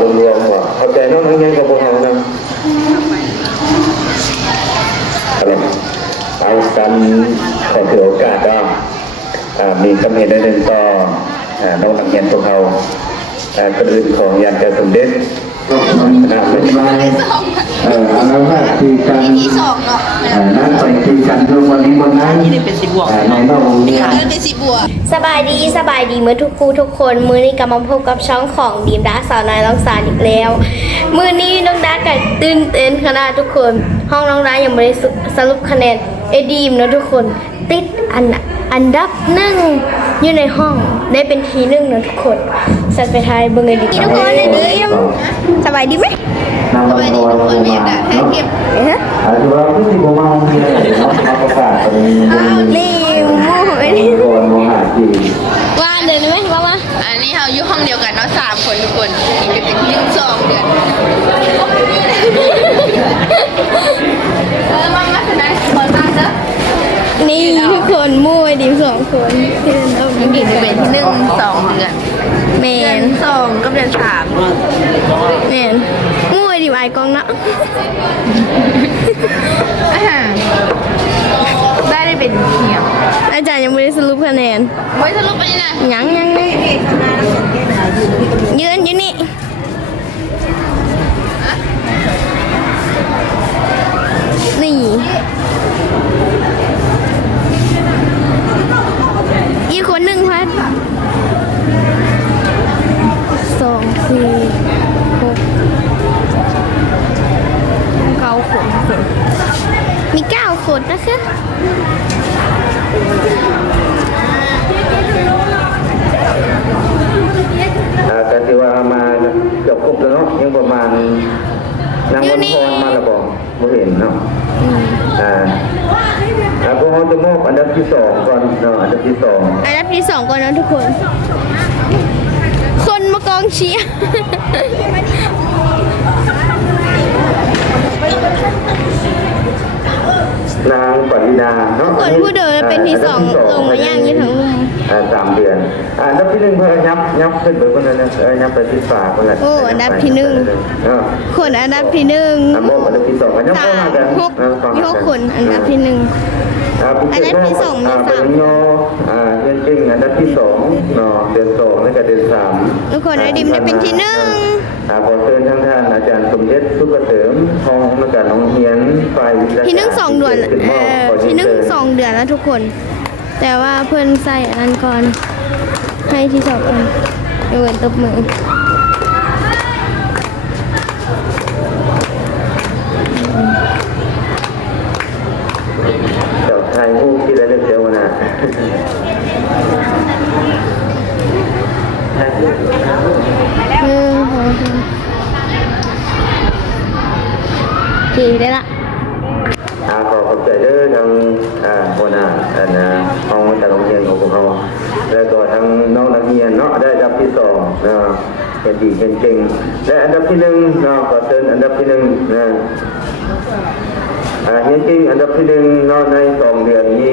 รวมๆว่าเข้าใจน้องยังไงกับพวกเรานะอะไรเอากันขอถือโอกาสว่าอ่ามีคำเห็นได้หนึ่งต่อน้องนักเรียนพวกเรากาคนอื่นของยานการสมเด็จ นะไม่ใช่เออเอาละว่าคุยกันที่สองเนาะเออนั่งไปคุยกันเรื่องวันนี้วันนั้นที่เป็นสิบวกในนอกโรงเรียนเดินไปสิบัวสบายดีสบายดีเมื่อทุกครูทุกคนมือนี้กลับมาพบกับช่องของดีมดาสาวนายร้องสารอีกแล้วมือนี้น้องดากันตื่นเต้นขนาดทุกคน ห้องน้องดายังไม่ได้สรุปคะแนนเอดีมเนอะทุกคนติดอันอันดับหนึ่งอยู่ในห้องได้เป็นทีหนึ่งเนอะทุกคนสัตว์ไปทายเบิ่งไอดีทุกคนไอดีมสบายดีไหมนางวันไปโนดีนทุกคนมาเรียกได้ให้เก็บเอ๊ะอาจจะว่าพฤติกรรมของที่เราเนาะมาประกาศตรงนี้นี่โม่ไอดีโดนโมหะจริงว่าเดินไหมว่ามาอันนี้เราอยู่ห้องเดียวกันเนาะสามคนทุกคนอีกก็จะยืนสองเดือนเออมามาสนายคนตั้งเด้อนี่ทุกคนโม่ไอดีมสองคนที่เดินเอาน้องดิจะเป็นที่หนึ่งสองเดือน แมเดือนนสองก็เดือนสามแมนมู่ไอดีมไอกองนะอ่าได้ได้เป็นเขียวอาจารย์ยังไม่ได้สรุปคะแนน ไว้สรุปไปไหนยังยังยังยืนอยู่นี่ ที่สองก่อนเนาะอันดับที่สองอันดับที่สองก่อนนะทุกคน คนมากองเชียร์นางปรินาเนาะคนผู้เดินเป็นที่สองลงมาย่างอยี่ทั้งมุมอ่าสามเดื อนอ่าอันดับที่หนึ่งเพื่อยับยับขึ้นไปคนนั้นนะเออยับไปที่ฝาคนละโอ้อันดับที่หนึ่งเนาะคนอันดับที่หนึ่งอ่ามอบอันดับที่สองอันดับสามกันหกมีหกคนอันดับที่หนึ่งอ่าอันดับที่สองมีอ่าสามเป็นโยอ่าเรียนจริงอันดับที่สองเนาะเดือนสองแล้วก็เดือนสามทุกคนไอดิมได้เป็นที่หนึ่งอ่าขอเชิญทั้งท่านอาจารย์สมเด็จสุขเกษมทองนักการน้องเฮียนฝ่ายวิชาการที่หนึ่งสองเดือนขึ้นเอมอบอขอเรียที่หนึ่งเชิญสองเดือนแล้วทุกคน แต่ว่าเพื่อนใส่อันนั้นก่อน ให้ที่สองอันเอาเวนตบมือเจ้าชายผู้ที่ได้เลือกเดียวนะ หนึ่งสองสามโอเคได้ละ อาขอขอบใจเด้อทางอ่าหัวหน้าอันนะห้องการโรงเรียนของพวกเรา แล้วก็ทางน้องนักเรียนเนาะได้อันดับที่สองนะเป็นดีเป็นเก่งและอันดับที่หนึ่งเนาะขอเชิญอันดับที่หนึ่งนะเฮียจริงอันดับที่หนึ่งเนาะในสองเดือนมี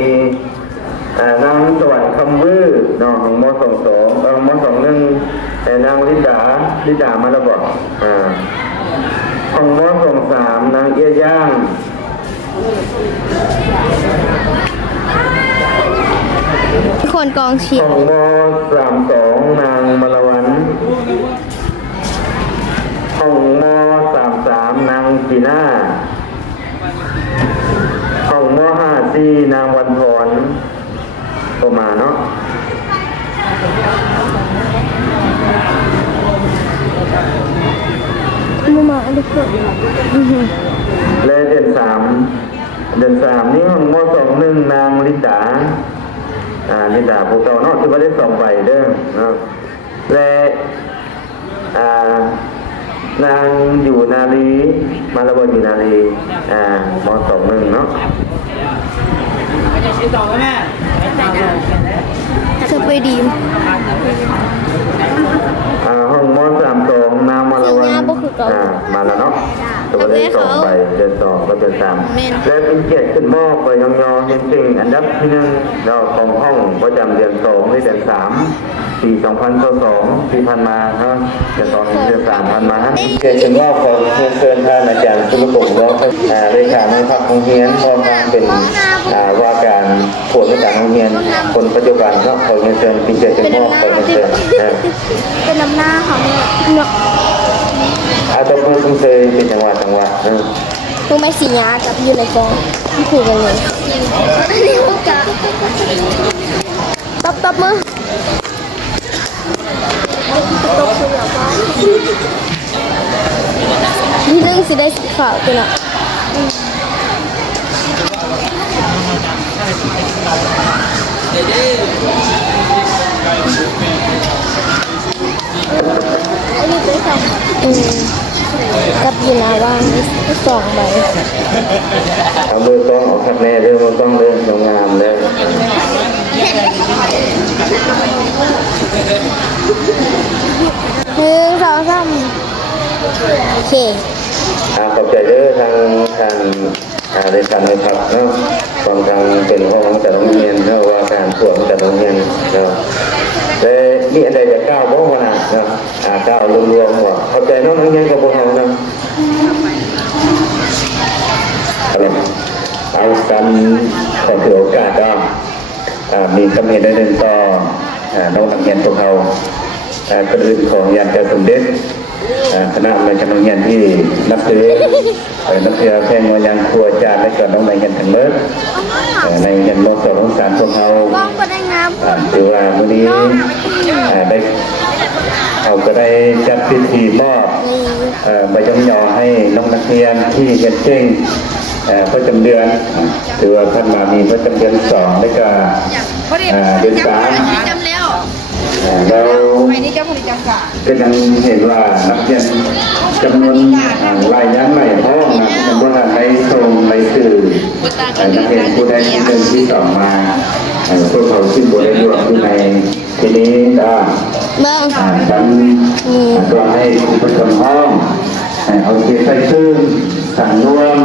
นางสวัสดิ์คำวื้อเนาะของมสองสองเออมสองหนึ่งแต่นางลิดาลิดามาแล้วบอกอ่าของมสองสามนางเอี้ยย่าง คนกองเชียขร์องมสามสองนางมลวันของมสามสามนางจีน่าของมห้าสี่นางวันพรประมาณเนาะมามาทุกคนและเดือนสามเดือนสามนี่ของมสองหนึ่งนางลิดา อ่าลิดาพวกเก่าเนาะที่ว่าได้สองใบเด้อเนาะและอ่านางอยู่นาลีมาระเบิดอยู่นาลีอ่ามสองหนึ่งเนาะสเปรย์ดีมอ่าห้องมอสามสองนามมาละวันสัญญาบ่คือเก่าอ่ามาแล้วเนาะ ตัวเลขสองไปเดือนสองก็เดือนสามแม่นและเป็นเกียรติขึ้นมอบไปยองยองจริงๆอันดับที่หนึ่งเราของห้องประจำเดือนสองในเดือนสามปี2022ที่ผ่านมาเนาะจะตอนนี้เดือนสามผ่านมาฮะเชิญชวนว่าขอเชิญเชิญท่านอาจารย์สุภพงศ์แล้วอ่าเลขาในภาคของเฮียนพร้อมทางเป็นอ่าว่าการผลการของเฮียนคนปัจจุบันเนาะขอเชิญเชิญปีเจริญพ่อขอเชิญเชิญนะเป็นน้ำหน้าของเนาะ อาตมาต้องเคยเป็นจังหวัดจังหวัดนะมึงไม่สียากับยู่ในกองไม่คุยกันเลยนี่พวกจะตบตบมือตบคุยกับว่านี่เรื่องสิได้สีขาวตัวน่ะอืมกับยีนาว่าง องใบเอามือต้องออกครับแน่เรื่องมือต้องเรื่องงามเลยหนึ่งสองสามโอเคอ่ขอบใจเด้อทางทางอาในการในพักเนาะตอนทางเป็นห้องแต่โรงเรียนเนาะว่าการส่วนแต่โรงเรียนเนาะแต่นี่อันใดจะก้าวบ้างวะนะเนาะก้าวรวมๆว่าขอบใจน้องนักเรียนกับพวกเราเนาะ เอาล่ะเอากันขอถือโอกาสก็มีคำเห็นได้หนึ่งต่ออน้องนักเรียนพวกเราอ่ากระดึงของยันเจ้าสมเด็จคณะในจำนวนเงินที่นับถือเอ่อนับถือแพ่งยังครัวจานและก็น้องในเงินทั้งเลิศในเงินโลกของสารพวกเขาบ้องก็ได้งามอ่าถือว่าวันนี้ได้เขาก็ได้จัดพิธีมอบใบย่อมยอให้น้องนักเรียนที่เรียนเก่ง เอ่อประจำเดือนอ่าถือว่าท่านมามีประจำเดือนสองและก็อ่าเดือนสามจำแล้วอ่าแล้วไม่ได้เจ้าผลิตจำกาก็ยังเห็นว่านักเรียนจำนวนอ่าหลายยันหลายห้องนะที่จำนวนในทรงในสื่ออ่านักเรียนผู้ใดผู้หนึ่งที่ต่อมาเอ่อพวกเขาขึ้นบนได้รวมอยู่ในทีนี้ก็เบิ้งอ่าฉันอ่าก็ให้ผู้ประจำห้องอ่าเอาเกียร์ใส่ซึ่ง สั่งรวม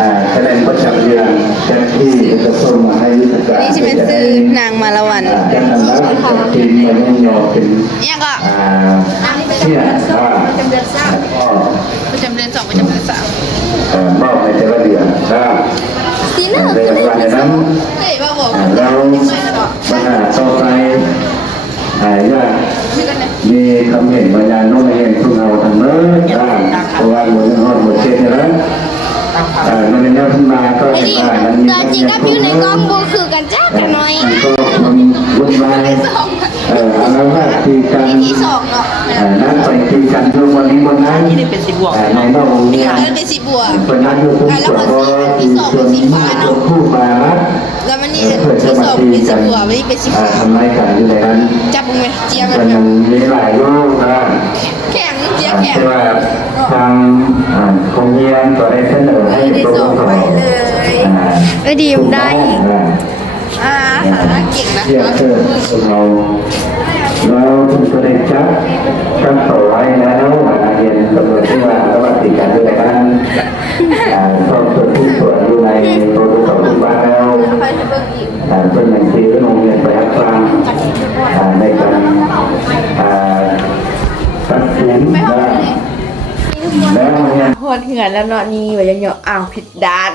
อ่าคะแนนประจำเดือนแจ้งที่จะส่งมาให้วิทยาการนี่จะเป็นซื้อนางมาละวันอ่าจากนั้นแล้วจะเป็นมันยอมเป็นเนี่ยก็อ่าเนี่ยว่าก็ประจำเดือนสองประจำเดือนสามเอ่อมอบในแต่ละเดือนนะสีหน้าในก็ได้วันนั้นเฮ้ยว่าบอกอ่าเรามาหาต่อไปหายญาติมีคำเห็นบรรยายโน้มเห็นทุก ไอ้เห็นดิว่ามันมีตัวจริงกับอยู่ในกล้องบูคือกันจ้ากันหน่อยมันก็มันวุ่นวายเอ่อเอาละว่าคือการที่สองเนาะอ่านั่นไปคือการช่วงวันนี้วันนั้นที่ได้เป็นสิบวกในนอกโรงเรียนเดือนเป็นสีบัวเป็นนักยุทธศาสตร์ก็มีส่วนส่วนคู่มาแล้วมันนี่ที่สองเป็นสีบัววันนี้เป็นสีอ่าขาวทำรายการอยู่ในนั้นจับมึงไหมเจียมัมันนแบบมีหลายรูปนะแข็งเจียอ่าแข็งที่ว่าทางอ่าโรงเรียนก็ได้เสนอให้ได้ตัวส่งต่อไป เลยไอ้ดีมได้อีกอ่าอ่าหาเก่งนะเที่ยวเชิญพวกเราแล้วทุกคนได้จัดจัดต่อไว้แล้วว่าเรียนตำรวจที่ว่าระหว่างติดกันด้วยกันอ่าสอบสวนที่สวนอยู่ในโปรโตคอลทุกบ้านแล้วไปเบิ่งอีกอ่าเป็นหนังสือโรงเรียนไปรับฟังอ่าในการอ่าตัดสินว่า ฮอดเหือนแล้วเนาะนี่ว่ายังเหาะอ้าวผิดด้าน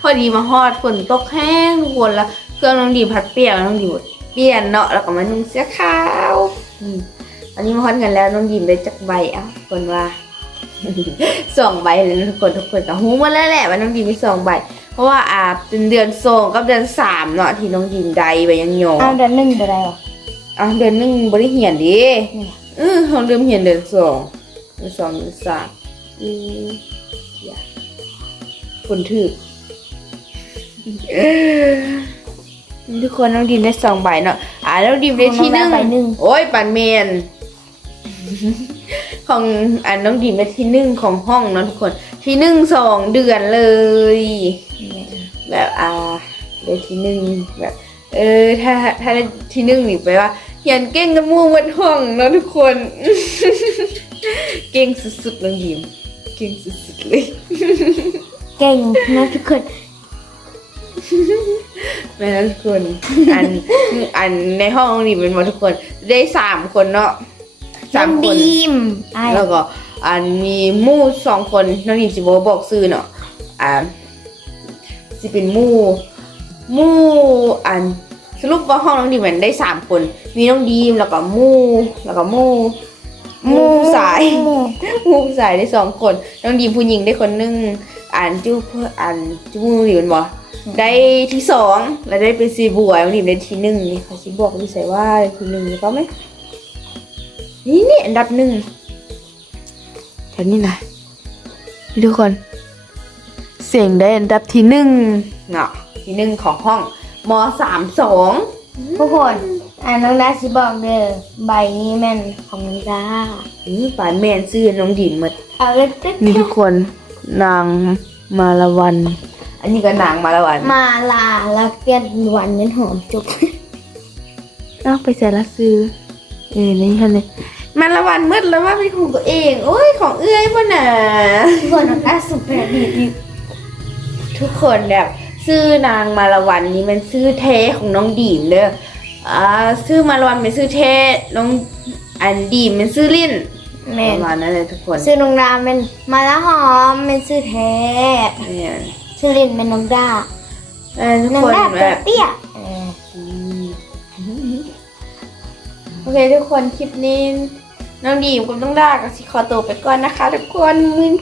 พอดีมาฮอดฝนตกแห้งทุกคนแล้วเครื่องน้องดีพัดเปียกน้องดีหมดเปลี่ยนเนาะแล้วก็มานุ่งเสื้อขาวอืมอันนี้มาฮอดกันแล้วน้องดีมได้จักใบเอ้าคนว่าสองใบเลยนะทุกคนทุกคนก็ฮู้มาแล้วแหละว่าน้องดีมมีสองใบ เพราะว่าอ่าเป็นเดือนสองกับเดือนสามเนาะที่น้องดีมได้ไปยังเหยอเอาเดือนหนึ่งไปได้หรออะเดือนหนึ่งบริเหียนดิเออของเดือนเหียนเดือนสอง เดือสองเดือสามอืมอย่าฝนถึกเอทุกคนน้องดิมได้สองใบเนาะอ่าแล้วดิมได้ที่หนึ่งโอ้ยปันเมนของอันน้องดิมได้ที่หนึ่งของห้องเนาะทุกคน ที่หนึ่งสองเดือนเลย แบบอ่าได้ที่หนึ่งแบบ เออ ถ้าถ้าได้ที่หนึ่งนี่ไปว่าเขียนเก่งกันมู่บนห้องเนาะทุกคน เก่งสุดๆน้องยิมเก่งสุดๆเลยเก่งนะทุกคนแม่นทุกคนอันอันในห้องนี่เป็นหมดทุกคนได้สามคนเนาะสามคนดีมไอ้แล้วก็ อันมีหมู่สองคนน้องดิมสิบบอกซื้อเนาะอ่าสิเป็นหมู่หมู่อันสรุปว่าห้องน้องดิมมันได้สามคน มีน้องดีมแล้วก็หมู่แล้วก็หมู่ หมู่ผู้ชาย หมู่ผู้ชายได้สองคน น้องดีมผู้หญิงได้คนหนึงอ่านจู้เพื่ออ่านจู้มืออยู่บ่ได้ที่สองแล้วได้เป็นสีบัวน้องดิมได้ที่หนึ่งนี่เขาสิบอกดิใส่ว่าได้ที่หนึ่งหรือเปล่าไหมนี่นี่อันดับหนึ่งแถวนี้นะนี่ทุกคน เสียงได้อันดับที่หนึ่งเนาะที่หนึ่งของห้องมสามสองทุกคน อ่าน้องดาสิบอกเด้อใบนี้แม่นของน้องดานี่ป่านแมนซื้อน้องดิมหมดเอาเลยตึ๊ดนี่ทุกคนนางมาละวัน อันนี้ก็นางมาละวัน มาลาแล้วเปลี่ยนวันเป็นหอมจุกเอ้าไปใส่ละซื้อเออนี่ค่ะเลยมาละวันมืดแล้วว่าเป็นของตัวเอง โอ้ยของเอื้อยป่ะน่ะทุกคนน้องดาสุดแปลกดีดีทุกคนแบบชื่อนางมาละวันนี้มันชื่อเทของน้องดีมเด้อ อ่าชื่อมาละวันเป็นชื่อเทน้องอันดีมเป็นชื่อลิ้นแม่ปนระมาณนั้นเลยทุกคนชื่อน้องดาเป็นมาละหอมเป็นชื่อแท้เนี่ยชื่อเล่นเป็นน้องดาเออทุกน้องคนดาแบบเตี้ยๆเอออืมโอเคทุกคนคลิปนี้น้องดีมกับน้องดากับสิขอตัวไปก่อนนะคะ ทุกคนมึง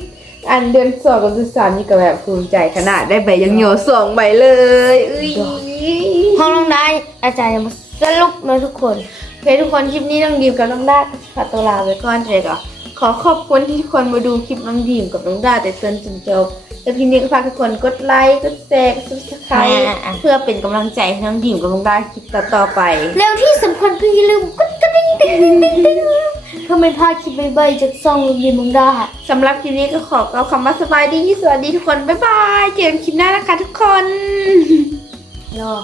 อันเดือนสองกับเดือนสามนี่ก็แบบภูมิใจขนาดได้ใบยังเหนียวสองใบเลยอุ้ย ห้องน้องดาอาจารย์จะมา สรุปนะทุกคนโอเคทุกคนคลิปนี้น้องดีมกับน้องดาขอตัวลาไปก่อนเลยก็ขอขอบคุณที่ทุกคนมาดูคลิปน้องดีมกับน้องดาแต่จนจนจบแล้วทีนี้ก็ฝากทุกคนกดไลค์กดแชร์กดซับสไครต์อ่าๆเพื่อเป็นกำลังใจให้น้องดีมกับน้องดาคลิปต่อๆไป แล้วที่สำคัญคืออย่าลืมกดกระดิ่งติ๊งติ๊งติ๊งติ๊งเพื่อไม่พลาดคลิปใหม่ๆจากซ่องลุงดีมงดาสำหรับคลิปนี้ก็ขอกล่าวคำว่าสบายดีสวัสดีทุกคนบ๊ายบายเจอกันคลิปหน้านะคะทุกคนรอ